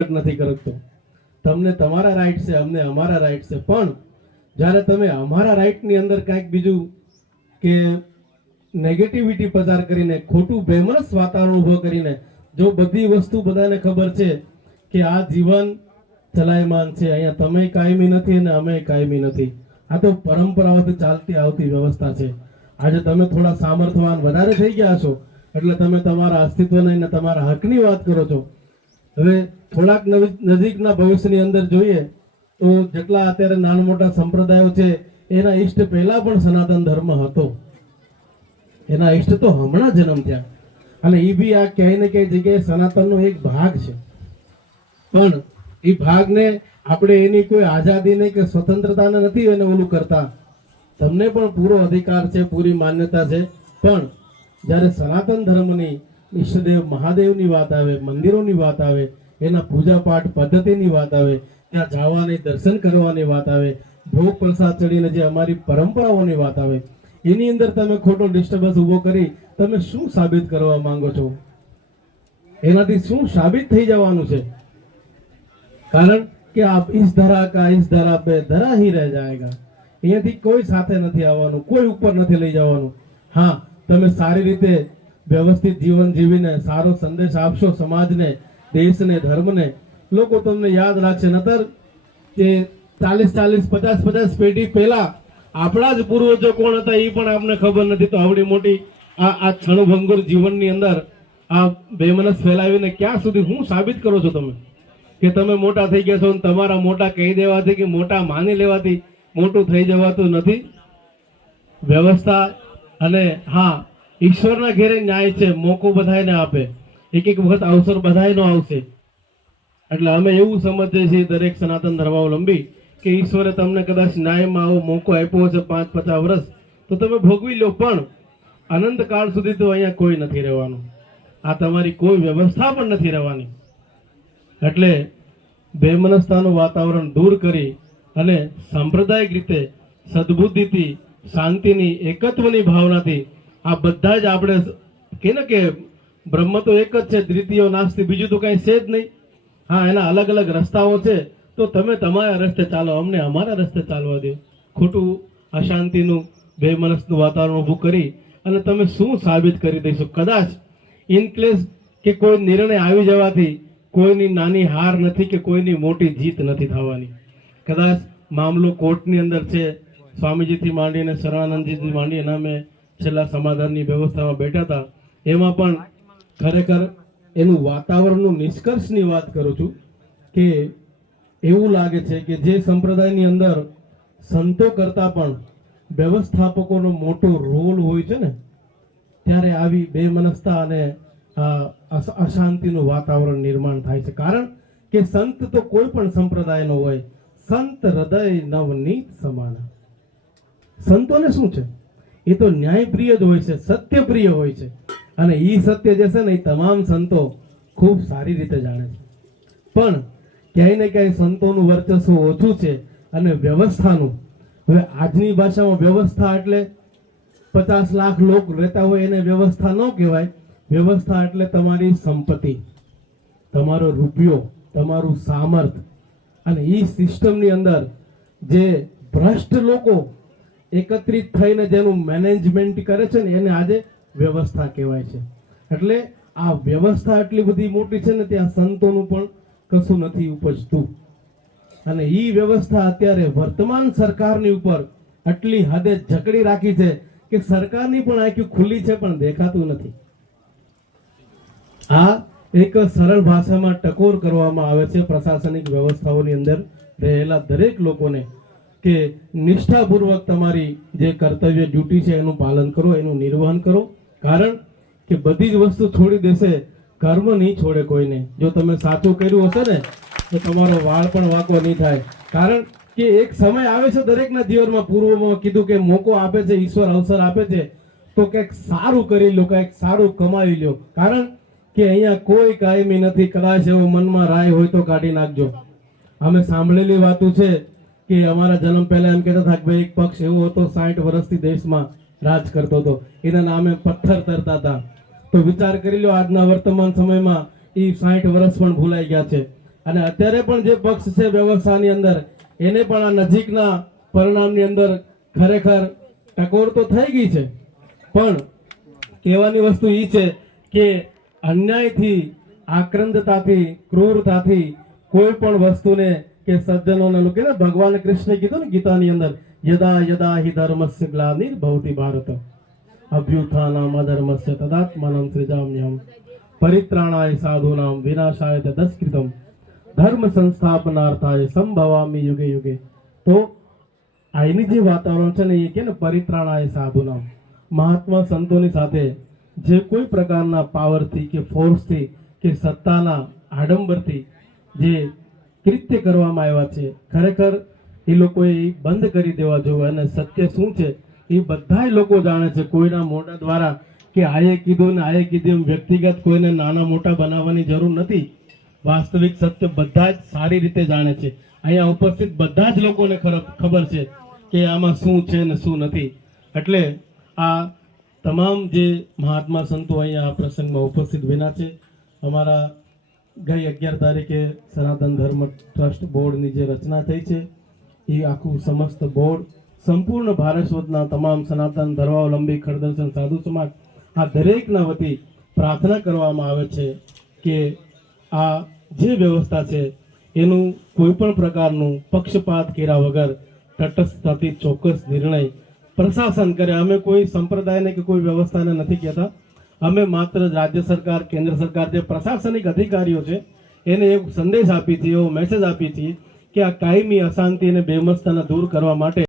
નથી કરતો. તમને તમારા રાઈટ છે, અમને અમારા રાઈટ છે, પણ જ્યારે તમે અમારા રાઈટની અંદર કાંઈક બીજું કે નેગેટિવિટી પસાર કરીને ખોટું બેમનસ વાતાવરણ ઊભો કરીને, જો બધી વસ્તુ બધાને ખબર છે કે આ જીવન ચલાયમાન છે, અહીંયા તમે કાયમી નથી અને અમે કાયમી નથી, આ તો પરંપરાઓથી ચાલતી આવતી વ્યવસ્થા છે. આજે તમે થોડા સામર્થ્યવાન વધારે થઈ ગયા છો એટલે તમે તમારા અસ્તિત્વને અને તમારા હકની વાત કરો છો. હવે થોડાક નજીકના ભવિષ્યની અંદર જોઈએ તો જેટલા અત્યારે નાના મોટા સંપ્રદાયો છે એના ઈષ્ટ પહેલા પણ સનાતન ધર્મ હતો. એના ઈષ્ટ તો હમણાં જન્મ થયા અને એ બી આ ક્યાંય ને ક્યાંય જગ્યાએ સનાતનનો એક ભાગ છે. પણ એ ભાગને આપણે એની કોઈ આઝાદીને કે સ્વતંત્રતાને નથી એને ઓલું કરતા. તમને પણ પૂરો અધિકાર છે, પૂરી માન્યતા છે, પણ જ્યારે સનાતન ધર્મની ઈષ્ટદેવ મહાદેવની વાત આવે, મંદિરોની વાત આવે, એના પૂજા પાઠ પદ્ધતિની વાત આવે, ત્યાં જવાની દર્શન કરવાની વાત આવે, ભોગ પ્રસાદ ચડીને જે અમારી પરંપરાઓની વાત આવે, એની અંદર તમે ખોટો ડિસ્ટર્બન્સ ઊભો કરી તમે શું સાબિત કરવા માંગો છો? એનાથી શું સાબિત થઈ જવાનું છે? કારણ કે આપ ઇસ ધરા કા ઇસ ધરા પે ધરા હી રહે જાયગા. અહીંયાથી કોઈ સાથે નથી આવવાનું, કોઈ ઉપર નથી લઈ જવાનું. હા, તમે સારી રીતે વ્યવસ્થિત જીવન જીવીને સારો સંદેશ આપશો સમાજને, દેશને, ધર્મને, લોકો તમને યાદ રાખશે. નતર કે 40-50 પેઢી પહેલા આપણા જ પૂર્વજો કોણ હતા એ પણ આપને ખબર નથી, તો આવડી મોટી આ ક્ષણભંગુર જીવનની અંદર આ બેમનસ ફેલાવીને ક્યાં સુધી હું સાબિત કરો છો તમે કે તમે મોટા થઈ ગયા છો? તમારા મોટા કહી દેવાથી કે મોટા માની લેવાથી મોટું થઈ જવાતું નથી. વ્યવસ્થા અને હા, ઈશ્વરના ઘેરે ન્યાય છે, મોકો બધાને આપે, એક વખત અવસર બધાનો આવશે. એટલે અમે એવું સમજીએ છીએ દરેક સનાતન ધર્માવલંબી કે ઈશ્વરે તમને કદાચ ન્યાયમાં આવો મોકો આપ્યો છે 5-50 વર્ષ, તો તમે ભોગવી લો, પણ અનંત કાળ સુધી તો અહીંયા કોઈ નથી રહેવાનું, આ તમારી કોઈ વ્યવસ્થા પણ નથી રહેવાની. એટલે બેમનસ્તાનું વાતાવરણ દૂર કરી અને સાંપ્રદાયિક રીતે સદબુદ્ધિથી, શાંતિની, એકત્વની ભાવનાથી આ બધા જ આપણે કે ને કે બ્રહ્મ તો એક જ છે, દ્વિતીયો નાસ્તિ, બીજું તો કઈ છે જ નહીં. હા, એના અલગ અલગ રસ્તાઓ છે, તો તમે તમારા રસ્તે ચાલો, અમને અમારા રસ્તે ચાલવા દો. ખોટું અશાંતિનું, બેમનસનું વાતાવરણ ઊભું કરી અને તમે શું સાબિત કરી દઈશું? કદાચ ઇનકેસ કે કોઈ નિર્ણય આવી જવાથી કોઈની નાની હાર નથી કે કોઈની મોટી જીત નથી થવાની. કદાચ મામલો કોર્ટની અંદર છે, સ્વામીજીથી માંડીને શરણાનંદજીથી માંડી એના મેં છેલ્લા સમાધાનની વ્યવસ્થામાં બેઠા હતા, એમાં પણ ખરેખર એનું વાતાવરણનું નિષ્કર્ષની વાત કરું છું કે એવું લાગે છે કે જે સંપ્રદાયની અંદર સંતો કરતા પણ વ્યવસ્થાપકોનો મોટો રોલ હોય છે ને, ત્યારે આવી બેમનસતા અને અશાંતિનું વાતાવરણ નિર્માણ થાય છે. કારણ કે સંત તો કોઈ પણ સંપ્રદાયનો હોય, સંત હૃદય નવનીત સમાન. સંતોને શું છે? એ તો ન્યાયપ્રિય જ હોય છે, સત્યપ્રિય હોય છે, અને એ સત્ય જે છે ને એ તમામ સંતો ખૂબ સારી રીતે જાણે છે. પણ ક્યાંય ને ક્યાંય સંતોનું વર્ચસ્વ ઓછું છે અને વ્યવસ્થાનું. હવે આજની ભાષામાં વ્યવસ્થા એટલે 50 લાખ લોક રહેતા હોય એને વ્યવસ્થા ન કહેવાય. વ્યવસ્થા એટલે તમારી સંપત્તિ, તમારો રૂપિયો, તમારું સામર્થ, અને એ સિસ્ટમની અંદર જે ભ્રષ્ટ લોકો એકત્રિત થઈને જેનું મેનેજમેન્ટ કરે છે ને એને આજે વ્યવસ્થા કહેવાય છે. એટલે આ વ્યવસ્થા એટલી બધી મોટી છે ને ત્યાં સંતોનું પણ કશું નથી ઉપજતું. અને એ વ્યવસ્થા અત્યારે વર્તમાન સરકારની ઉપર આટલી હદે જકડી રાખી છે કે સરકારની પણ આંખો ખુલ્લી છે પણ દેખાતું નથી. આ એક સરળ ભાષામાં ટકોર કરવામાં આવે છે પ્રશાસનિક વ્યવસ્થાઓની અંદર રહેલા દરેક લોકોને કે નિષ્ઠાપૂર્વક તમારી જે કર્તવ્ય ડ્યુટી છે એનું પાલન કરો, એનું નિર્વહન કરો. કારણ કે બધી જ વસ્તુ છોડી દેશે, કર્મ નહીં છોડે કોઈને. જો તમે સાચું કર્યું હશે ને તો તમારો વાળ પણ વાંકો નહીં થાય. કારણ કે એક સમય આવે છે દરેકના જીવનમાં, પૂર્વમાં કીધું કે મોકો આપે છે ઈશ્વર, અવસર આપે છે, તો કંઈક સારું કરી લો, કંઈક સારું કમાવી લો. કારણ કે અહીંયા કોઈ કાયમી નથી. કદાચ એવો મનમાં રાય હોય તો કાઢી નાખજો. અમે સાંભળેલી વાતો છે કે અમારા જન્મ પહેલા એમ કહેતા હતા કે ભાઈ એક પક્ષ એવો હતો 60 વર્ષથી દેશમાં રાજ કરતો હતો, એના નામે પથ્થર તરતા હતા. તો વિચાર કરી લો આજના વર્તમાન સમયમાં એ 60 વર્ષ પણ ભૂલાઈ ગયા છે. અને અત્યારે પણ જે પક્ષ છે વ્યવસ્થાની અંદર એને પણ આ નજીકના પરિણામની અંદર ખરેખર ટકોર તો થઈ ગઈ છે, પણ કહેવાની વસ્તુ એ છે કે અન્યાયથી, આક્રંદતાથી, ક્રૂરતાથી કોઈ પણ વસ્તુને કે સજ્જનોને કે ભગવાન કૃષ્ણે કીધું ને ગીતાની અંદર, યદા યદા હિ ધર્મસ્ય ગ્લાનિર્ભવતિ ભારત અભ્યુત્થાનમ અધર્મસ્ય તદાત્માનમ સૃજામ્યહમ પરિત્રાણાય સાધૂનામ વિનાશાય તદસ્કૃતમ ધર્મ સંસ્થાપનાર્થાય સંભવામિ યુગે યુગે. તો અહીંની જે વાતાવરણ છે ને એ કે ને પરિત્રાણાય સાધૂનામ, મહાત્મા સંતોની સાથે જે કોઈ પ્રકારના પાવરથી કે ફોર્સથી કે સત્તાના આડંબરથી જે કૃત્ય કરવામાં આવ્યા છે, ખરેખર એ લોકોએ બંધ કરી દેવા જોઈએ. અને સત્ય શું છે એ બધા લોકો જાણે છે. કોઈના મોઢા દ્વારા કે આયે કીધું ને આયે કીધું એમ વ્યક્તિગત કોઈને નાના મોટા બનાવવાની જરૂર નથી. વાસ્તવિક સત્ય બધા જ સારી રીતે જાણે છે. અહીંયા ઉપસ્થિત બધા જ લોકોને ખબર છે કે આમાં શું છે ને શું નથી. એટલે આ તમામ જે મહાત્મા સંતો અહીંયા આ પ્રસંગમાં ઉપસ્થિત વિના છે. અમારા ગઈ 11 તારીખે સનાતન ધર્મ ટ્રસ્ટ બોર્ડની જે રચના થઈ છે એ આખું સમસ્ત બોર્ડ સંપૂર્ણ ભારત વર્ષના તમામ સનાતન ધર્માવલંબી ખરદર્શન સાધુ સમાજ આ દરેકના વતી પ્રાર્થના કરવામાં આવે છે કે આ જે વ્યવસ્થા છે એનું કોઈ પણ પ્રકારનું પક્ષપાત કર્યા વગર તટસ્થતાથી ચોક્કસ નિર્ણય પ્રશાસન કરે. અમે કોઈ સંપ્રદાયને કે કોઈ વ્યવસ્થાને નથી કહેતા. અમે માત્ર રાજ્ય સરકાર, કેન્દ્ર સરકાર, જે પ્રશાસનિક અધિકારીઓ છે એને એક સંદેશ આપી છીએ, એવો મેસેજ આપી છીએ કે આ કાયમી અશાંતિ અને બેમસ્તના દૂર કરવા માટે